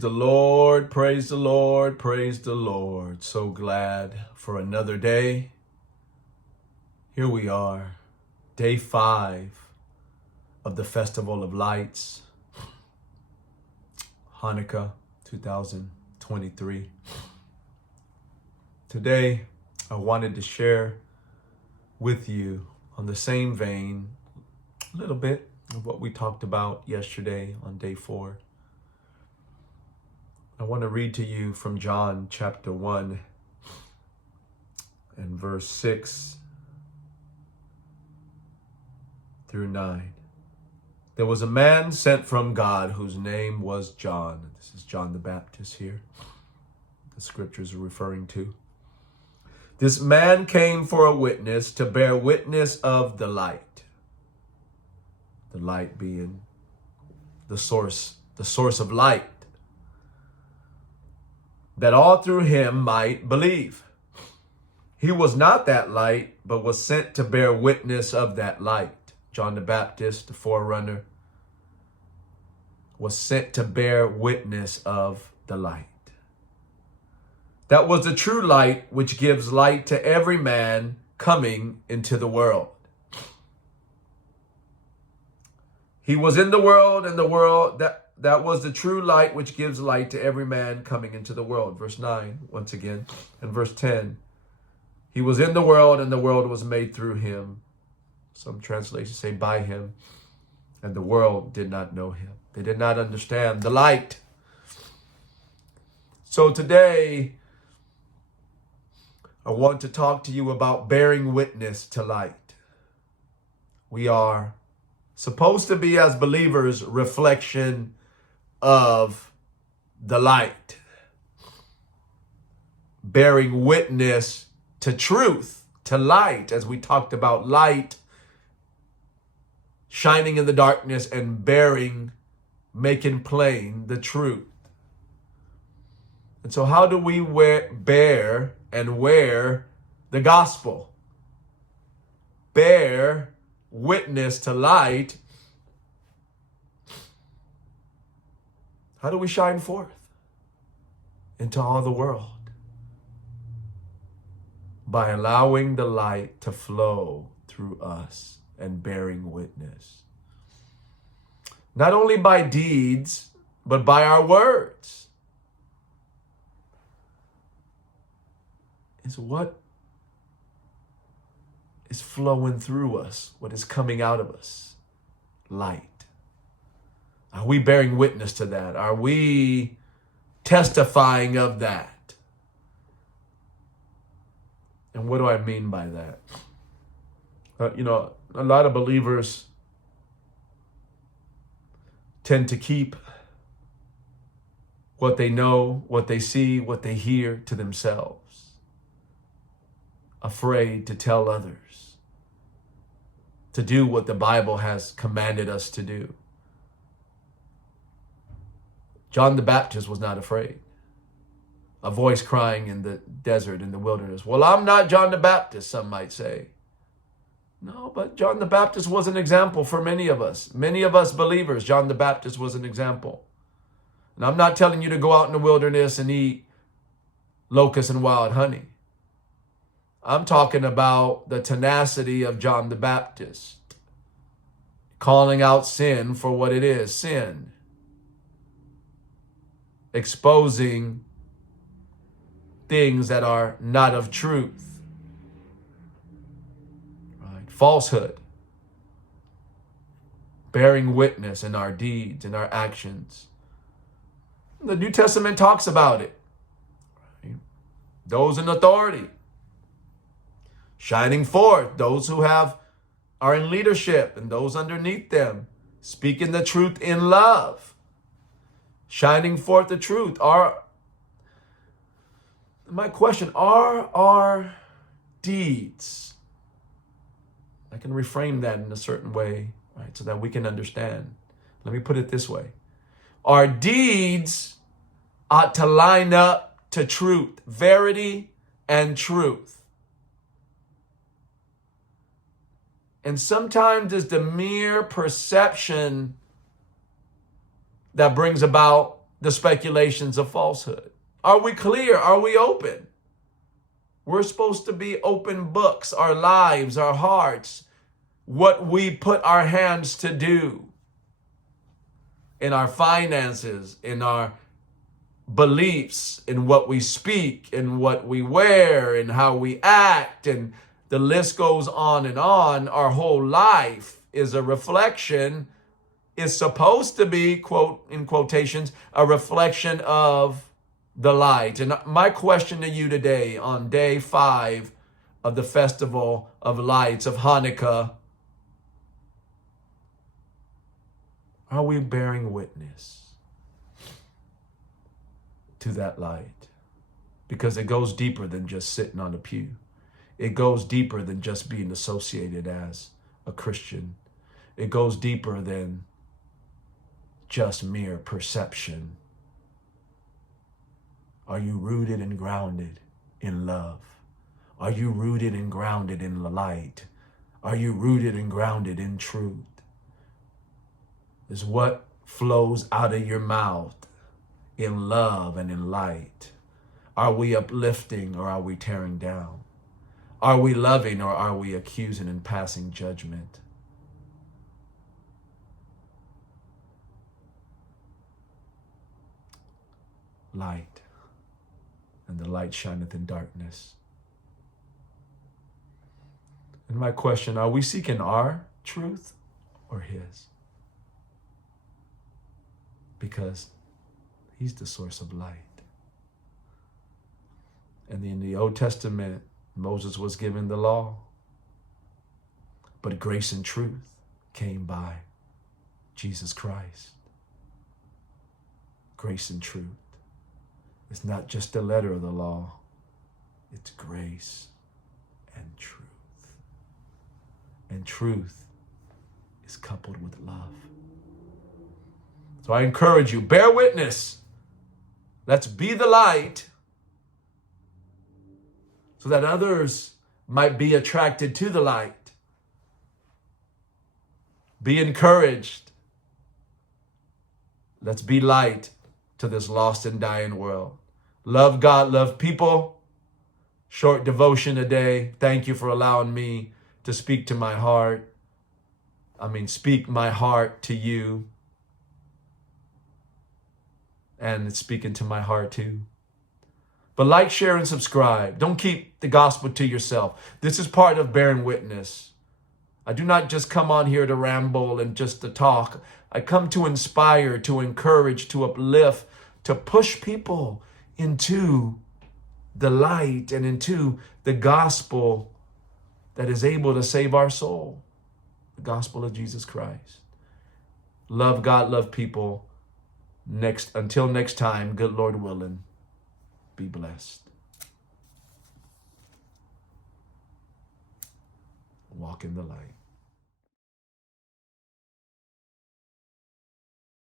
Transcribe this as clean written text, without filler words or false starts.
The Lord, praise the Lord, praise the Lord. So glad for another day. Here we are, day 5 of the Festival of Lights, Hanukkah 2023. Today, I wanted to share with you on the same vein a little bit of what we talked about yesterday on day 4. I want to read to you from John chapter 1 and verse 6 through 9. There was a man sent from God whose name was John. This is John the Baptist here, the scriptures are referring to. This man came for a witness, to bear witness of the light being the source of light, that all through him might believe. He was not that light, but was sent to bear witness of that light. John the Baptist, the forerunner, was sent to bear witness of the light. That was the true light, which gives light to every man coming into the world. He was in the world, and the world, that was the true light, which gives light to every man coming into the world. Verse 9, once again, and verse 10. He was in the world, and the world was made through him. Some translations say by him, and the world did not know him. They did not understand the light. So today, I want to talk to you about bearing witness to light. We are supposed to be, as believers, reflection of the light, bearing witness to truth, to light, as we talked about light shining in the darkness and making plain the truth. And so how do we bear and wear the gospel? Bear witness to light. How do we shine forth into all the world? By allowing the light to flow through us and bearing witness. Not only by deeds, but by our words. Is what is flowing through us, what is coming out of us. Light. Are we bearing witness to that? Are we testifying of that? And what do I mean by that? A lot of believers tend to keep what they know, what they see, what they hear to themselves, afraid to tell others, to do what the Bible has commanded us to do. John the Baptist was not afraid. A voice crying in the desert, in the wilderness. Well, I'm not John the Baptist, some might say. No, but John the Baptist was an example for many of us. Many of us believers, John the Baptist was an example. And I'm not telling you to go out in the wilderness and eat locusts and wild honey. I'm talking about the tenacity of John the Baptist, calling out sin for what it is, sin. Exposing things that are not of truth, right? Falsehood, bearing witness in our deeds and our actions. The New Testament talks about it. Right? Those in authority, shining forth, those who are in leadership and those underneath them, speaking the truth in love, shining forth the truth. My question, are our deeds, I can reframe that in a certain way, right, so that we can understand. Let me put it this way. Our deeds ought to line up to truth, verity and truth. And sometimes it's the mere perception that brings about the speculations of falsehood? Are we clear? Are we open? We're supposed to be open books, our lives, our hearts, what we put our hands to do in our finances, in our beliefs, in what we speak, in what we wear, in how we act, and the list goes on and on. Our whole life is a reflection, is supposed to be, quote, in quotations, a reflection of the light. And my question to you today on day 5 of the Festival of Lights of Hanukkah, are we bearing witness to that light? Because it goes deeper than just sitting on a pew. It goes deeper than just being associated as a Christian. It goes deeper than just mere perception. Are you rooted and grounded in love? Are you rooted and grounded in the light? Are you rooted and grounded in truth? Is what flows out of your mouth in love and in light? Are we uplifting or are we tearing down? Are we loving or are we accusing and passing judgment? Light. And the light shineth in darkness. And my question, are we seeking our truth or his? Because he's the source of light. And in the Old Testament, Moses was given the law, but grace and truth came by Jesus Christ. Grace and truth. It's not just the letter of the law, it's grace and truth. And truth is coupled with love. So I encourage you, bear witness. Let's be the light so that others might be attracted to the light. Be encouraged. Let's be light to this lost and dying world. Love God, love people. Short devotion a day. Thank you for allowing me to speak to my heart. Speak my heart to you. And it's speaking to my heart too. But like, share, and subscribe. Don't keep the gospel to yourself. This is part of bearing witness. I do not just come on here to ramble and just to talk. I come to inspire, to encourage, to uplift, to push people into the light and into the gospel that is able to save our soul. The gospel of Jesus Christ. Love God, love people. Until next time, good Lord willing, be blessed. Walk in the light.